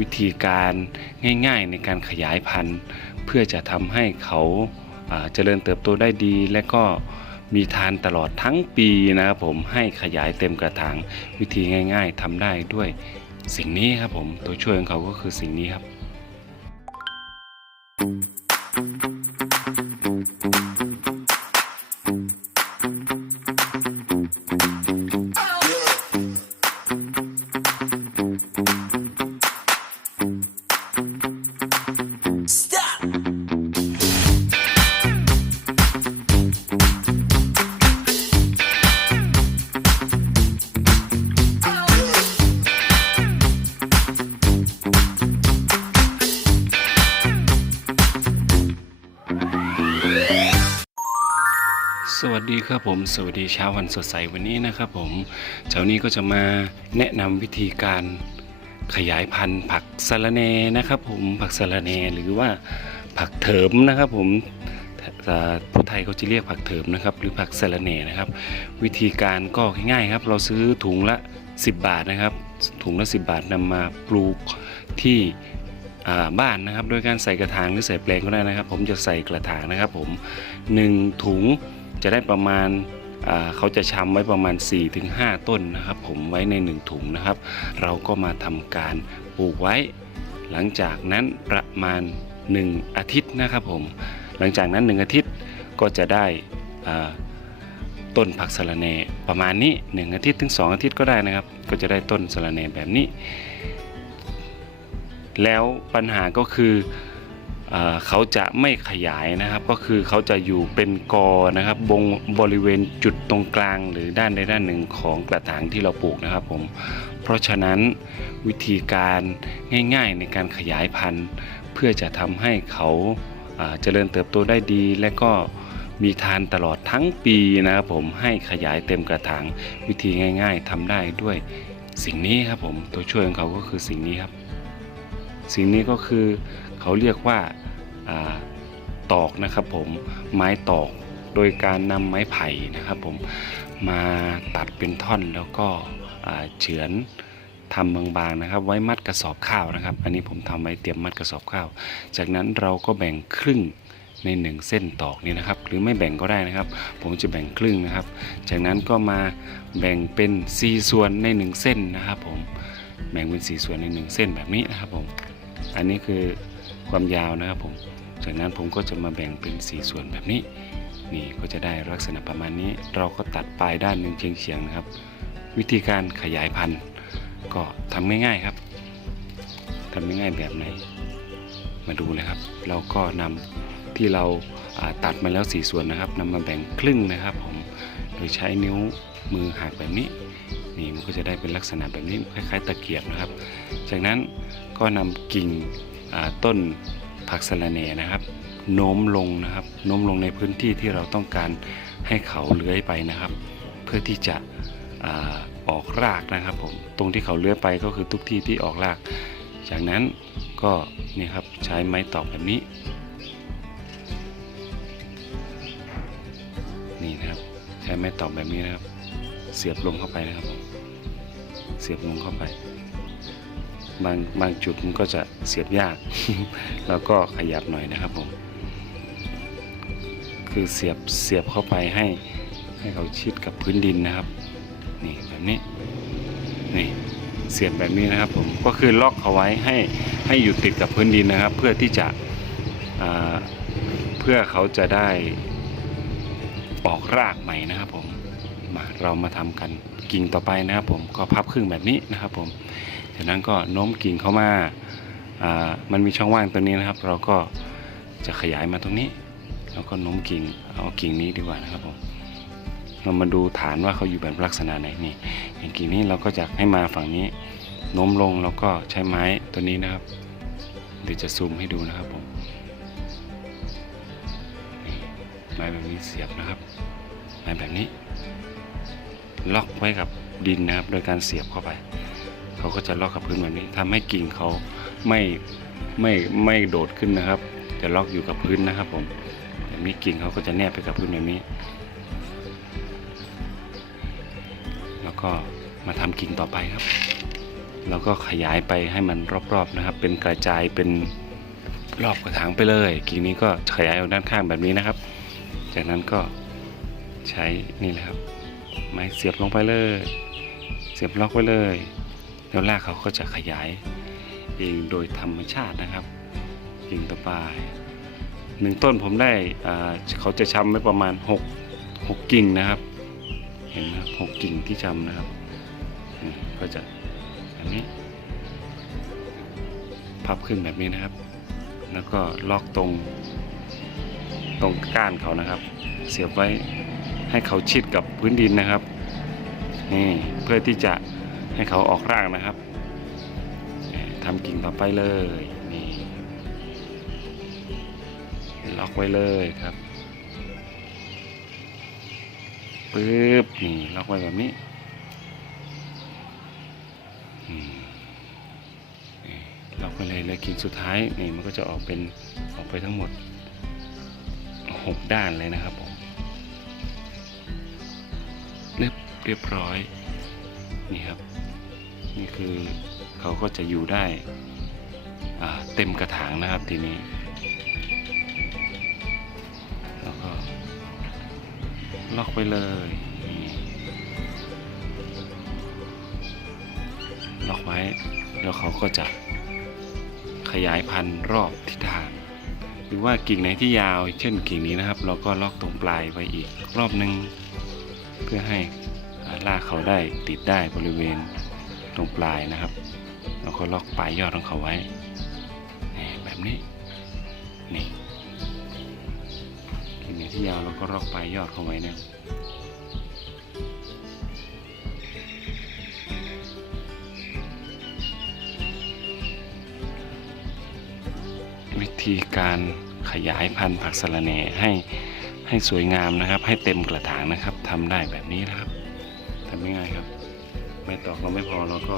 วิธีการง่ายๆในการขยายพันธุ์ เพื่อจะทำให้เขาเจริญเติบโตได้ดี และก็มีทานตลอดทั้งปีนะครับผมให้ขยายเต็มกระถางวิธีง่าย ๆทำได้ด้วยสิ่งนี้ครับผมตัวช่วยของเขาก็คือสิ่งนี้ครับ ดีครับผม สวัสดีเช้าวันสดใสวันนี้นะครับผมเช้านี้ก็จะมาแนะนำวิธีการขยายพันธุ์ผักสะระแหนนะครับผมผักสะระแหนหรือว่าผักเถิมนะครับผมผู้ไทยเขาจะเรียกผักเถิมนะครับ หรือผักสะระแหนนะครับ วิธีการก็ง่ายๆครับ เราซื้อถุงละ 10 บาทนะครับ ถุงละ 10 บาทนำมาปลูกที่บ้านนะครับ โดยการใส่กระถางหรือใส่แปลงก็ได้นะครับ ผมจะใส่กระถางนะครับ ผมหนึ่งถุง จะได้ประมาณเขาจะชำไว้ประมาณ 4-5 ต้นนะครับ ผมไว้ใน 1 ถุงนะครับ เราก็มาทำการปลูกไว้ หลังจากนั้นประมาณ 1 อาทิตย์นะครับผม หลังจากนั้น 1 อาทิตย์ก็จะได้ต้นผักสะระแนประมาณนี้ 1 อาทิตย์ถึง 2 อาทิตย์ก็ได้นะครับ ก็จะได้ต้นสะระแนแบบนี้ แล้วปัญหาก็คือ เขาจะไม่ขยายนะครับ ก็คือเขาจะอยู่เป็นกอนะครับบงบริเวณจุดตรงกลางหรือด้านใดด้านหนึ่งของกระถางที่เราปลูกนะครับผมเพราะฉะนั้นวิธีการง่ายๆในการขยายพันธุ์ เพื่อจะทำให้เขาเจริญเติบโตได้ดี และก็มีทานตลอดทั้งปีนะครับผมให้ขยายเต็มกระถางวิธีง่าย ๆทำได้ด้วยสิ่งนี้ครับผมตัวช่วยของเขาก็คือสิ่งนี้ครับ สิ่งนี้ก็คือเขาเรียกว่าอาตอกนะครับผมไม้ตอกโดยการนำไม้ไผ่นะครับผมมาตัดเป็นท่อนแล้วก็เฉือนทำบางๆนะครับ ไว้มัดกระสอบข้าวนะครับ อันนี้ผมทำไว้เตรียมมัดกระสอบข้าว จากนั้นเราก็แบ่งครึ่งในหนึ่งเส้นตอกนี้นะครับ หรือไม่แบ่งก็ได้นะครับ ผมจะแบ่งครึ่งนะครับ จากนั้นก็มาแบ่งเป็น 4 ส่วนในหนึ่งเส้นนะครับผมแบ่งเป็น 4 ส่วนในหนึ่งเส้นแบบนี้นะครับผม อันนี้คือความยาวนะครับผมจากนั้นผมก็จะมาแบ่งเป็น 4 ส่วนแบบนี้ นี่ก็จะได้ลักษณะประมาณนี้ เราก็ตัดปลายด้านหนึ่งเฉียงๆนะครับ วิธีการขยายพันธุ์ ก็ทำง่ายๆครับทำง่ายๆแบบไหน มาดูเลยครับ เราก็นำที่เราาตัดมาแล้ว 4 ส่วนนะครับนำมาแบ่งครึ่งนะครับผมโดยใช้นิ้วมือหักแบบนี้นี่มันก็จะได้เป็นลักษณะแบบนี้คล้ายๆตะเกียบนะครับ จากนั้น ก็นำกิ่งต้นผักสะระแหน่นะครับโน้มลงนะครับโน้มลงในพื้นที่ที่เราต้องการให้เขาเลื้อยไปนะครับ เพื่อที่จะอออกรากนะครับผมตรงที่เขาเลื้อยไปก็คือทุกที่ที่ออกราก จากนั้นก็นี่ครับใช้ไม้ตอกแบบนี้นี่นะครับใช้ไม้ตอกแบบนี้นะครับ เสียบลงเข้าไปนะครับผมเสียบลงเข้าไป บางบางจุดมันก็จะเสียบยากแล้วก็ขยับหน่อยนะครับผม คือเสียบเสียบเข้าไปให้ให้เขาชิดกับพื้นดินนะครับ นี่แบบนี้นี่เสียบแบบนี้นะครับผมก็คือล็อกเขาไว้ให้ให้อยู่ติดกับพื้นดินนะครับ เพื่อที่จะเพื่อเขาจะได้ออกรากใหม่นะครับผมมาเรามาทำกันกิ่งต่อไปนะครับผมก็พับครึ่งแบบนี้นะครับผม จากนั้นก็โน้มกิ่งเข้ามาอ่ามันมีช่องว่างตรงนี้นะครับ เราก็จะขยายมาตรงนี้ แล้วก็โน้มกิ่งเอากิ่งนี้ดีกว่านะครับผมเรามาดูฐานว่าเขาอยู่แบบลักษณะไหนนี่อย่างกิ่งนี้เราก็จะให้มาฝั่งนี้โน้มลงแล้วก็ใช้ไม้ตัวนี้นะครับ เดี๋ยวจะซูมให้ดูนะครับผมไม้แบบนี้เสียบนะครับไม้แบบนี้ ล็อกไว้กับดินนะครับ โดยการเสียบเข้าไป เขาก็จะล็อกกับพื้นแบบนี้ทำให้กิ่งเขาไม่ไม่ไม่โดดขึ้นนะครับ จะล็อกอยู่กับพื้นนะครับผมแบบนี้กิ่งเขาก็จะแนบไปกับพื้นแบบนี้ แล้วก็มาทำกิ่งต่อไปครับ แล้วก็ขยายไปให้มันรอบๆนะครับ เป็นกระจายเป็นรอบกระถางไปเลย กิ่งนี้ก็ขยายออกด้านข้างแบบนี้นะครับ จากนั้นก็ใช้นี่แหละครับ ไม้เสียบลงไปเลย เสียบล็อกไว้เลย แล้วรากเขาก็จะขยายเองโดยธรรมชาตินะครับกิ่งต่อไปหนึ่งต้นผมได้เขาจะชำไว้ประมาณ 6 6 กิ่งนะครับ เห็นไหมครับหกกิ่งที่ชำนะครับก็จะแบบนี้พับขึ้นแบบนี้นะครับ แล้วก็ล็อกตรงตรงก้านเขานะครับ เสียบไว้ให้เขาชิดกับพื้นดินนะครับนี่เพื่อที่จะ ให้เขาออกรากนะครับทำกิ่งต่อไปเลยนี่ล็อกไว้เลยครับปึ๊บนี่ล็อกไว้แบบนี้ล็อกไว้เลยแล้วกิ่งสุดท้ายนี่มันก็จะออกเป็นออกไปทั้งหมดหกด้านเลยนะครับผมเรียบเรียบร้อยนี่ครับ นี่คือเขาก็จะอยู่ได้เต็มกระถางนะครับทีนี้ แล้วก็ล็อกไปเลยล็อกไว้ แล้วเขาก็จะขยายพันธุ์รอบทิศทาง หรือว่ากิ่งไหนที่ยาว เช่นกิ่งนี้นะครับ เราก็ล็อกตรงปลายไว้อีกรอบหนึ่งเพื่อให้อ่ารากเขาได้ติดได้บริเวณ ตรงปลายนะครับแล้วก็ล็อกปลายยอดของเขาไว้แบบนี้นี่กิ่งไหนที่ยาวเราก็ล็อกปลายยอดเขาไว้นะวิธีการขยายพันธุ์ผักสะระแหน่ให้ให้สวยงามนะครับ ให้เต็มกระถางนะครับทำได้แบบนี้นะครับทำง่ายๆครับ ไม่ตอกเราไม่พอเราก็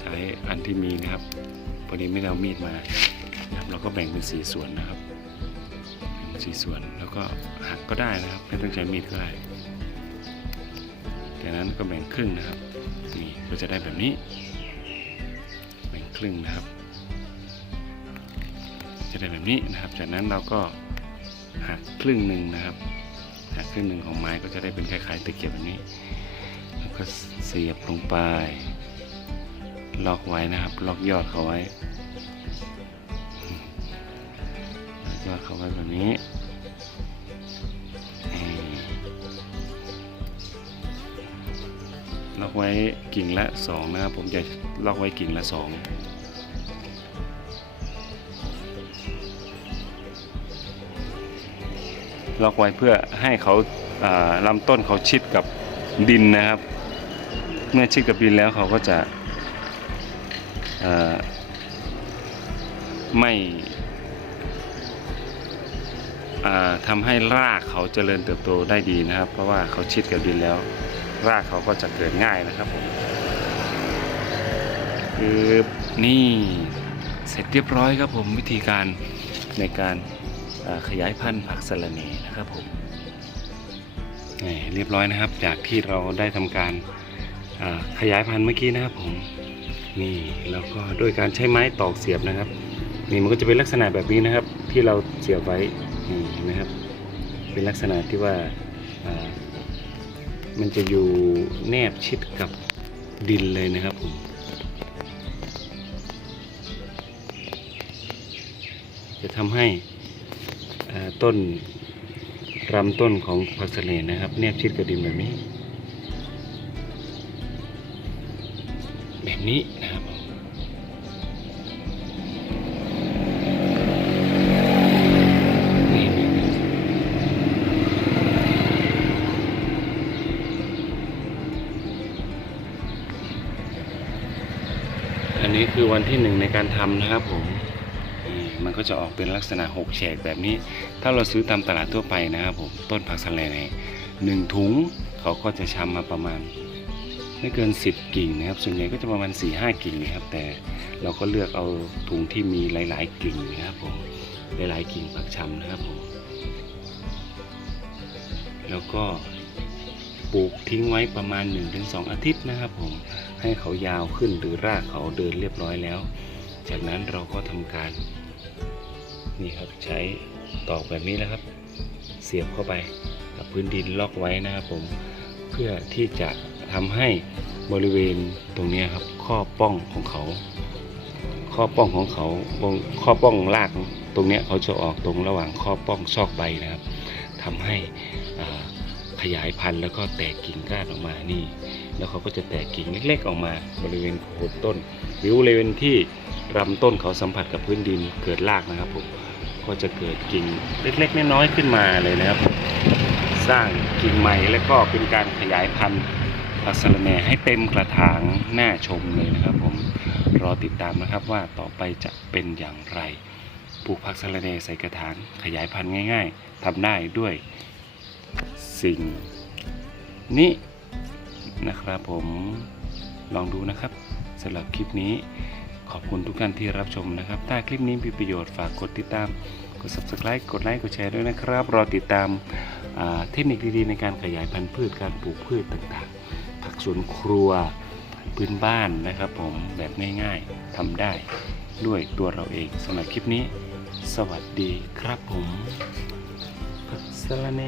ใช้อันที่มีนะครับพอดีไม่ได้เอามีดมาเราก็แบ่งเป็นสีส่วนนะครับสีส่วนแล้วก็หักก็ได้นะครับ ไม่ต้องใช้มีดก็ได้จากนั้นก็แบ่งครึ่งนะครับนี่ก็จะได้แบบนี้ แบ่งครึ่งนะครับ จะได้แบบนี้นะครับ จากนั้นเราก็หักครึ่งหนึ่งนะครับหักครึ่งหนึ่งของไม้ก็จะได้เป็นคล้ายๆตะเกียบแบบนี้ ก็เสียบลงไป ล็อกไว้นะครับ ล็อกยอดเขาไว้ยอดเขาไว้แบบนี้ล็อกไว้กิ่งละสองนะครับ ผมจะล็อกไว้กิ่งละสองล็อกไว้เพื่อให้เขาลำต้นเขาชิดกับดินนะครับ เมื่อชิดกับดินแล้วเขาก็จะไม่อ่าทำให้รากเขาเจริญเติบโตได้ดีนะครับ เพราะว่าเขาชิดกับดินแล้ว รากเขาก็จะเกิดง่ายนะครับผมคือนี่เสร็จเรียบร้อยครับผมวิธีการในการขยายพันธุ์ผักสะระแหน่นะครับผมนี่เรียบร้อยนะครับ จากที่เราได้ทำการ ขยายพันธุ์เมื่อกี้นะครับผมนี่แล้วก็โดยการใช้ไม้ตอกเสียบนะครับ นี่มันก็จะเป็นลักษณะแบบนี้นะครับ ที่เราเสียบไว้นี่นไหมครับ เป็นลักษณะที่ว่ามันจะอยู่แนบชิดกับดินเลยนะครับผมจะทำให้ต้นลำต้นของผักสเลนะครับ แนบชิดกับดินแบบนี้ นี้นะครับนี่อันนี้คือวันที่หนึ่งในการทำนะครับผมมันก็จะออกเป็นลักษณะหกแฉกแบบนี้ ถ้าเราซื้อตามตลาดทั่วไปนะครับผม ต้นผักสะแลในหนึ่งถุง เขาก็จะชำมาประมาณ ไม่เกิน 10 กิ่งนะครับ ส่วนใหญ่ก็จะประมาณ4ี่ห้ากิ่งนะครับ แต่เราก็เลือกเอาถุงที่มีหลาย ๆ กิ่งนะครับผมหลาย ๆ กิ่งผักชำนะครับผมแล้วก็ปลูกทิ้งไว้ประมาณ 1-2 อาทิตย์นะครับผมให้เขายาวขึ้นหรือรากเขาเดินเรียบร้อยแล้ว จากนั้นเราก็ทำการนี่ครับใช้ตอกแบบนี้นะครับ เสียบเข้าไปกับพื้นดินล็อกไว้นะครับผมเพื่อที่จะ ทำให้บริเวณตรงนี้ครับข้อป้องของเขา ข้อป้องของเขาบงข้อป้องรากตรงนี้เขาจะออกตรงระหว่างข้อป้องซอกใบนะครับทำให้ขยายพันธุ์แล้วก็แตกกิ่งก้านออกมานี่ แล้วเขาก็จะแตกกิ่งเล็กๆออกมา บริเวณโคนต้น หรือบริเวณที่ลำต้นเขาสัมผัสกับพื้นดินเกิดรากนะครับผมก็จะเกิดกิ่งเล็กๆน้อยๆขึ้นมาเลยนะครับ สร้างกิ่งใหม่และก็เป็นการขยายพันธุ์ ผักสะระแหน่ให้เต็มกระถางหน้าชมเลยนะครับผมรอติดตามนะครับว่าต่อไปจะเป็นอย่างไรปลูกผักสะระแหน่ใส่กระถางขยายพันธุ์ง่าย ๆทำได้ด้วยสิ่งนี้นะครับผมลองดูนะครับสำหรับคลิปนี้ขอบคุณทุกท่านที่รับชมนะครับ ถ้าคลิปนี้มีประโยชน์ฝากกดติดตาม กด subscribe กดไลค์ กดแชร์ด้วยนะครับ รอติดตามเทคนิคดีๆในการขยายพันธุ์พืช การปลูกพืชต่างๆ สวนครัวพื้นบ้านนะครับผมแบบง่ายๆทำได้ด้วยตัวเราเองสำหรับคลิปนี้ สวัสดีครับผมผักสะระแน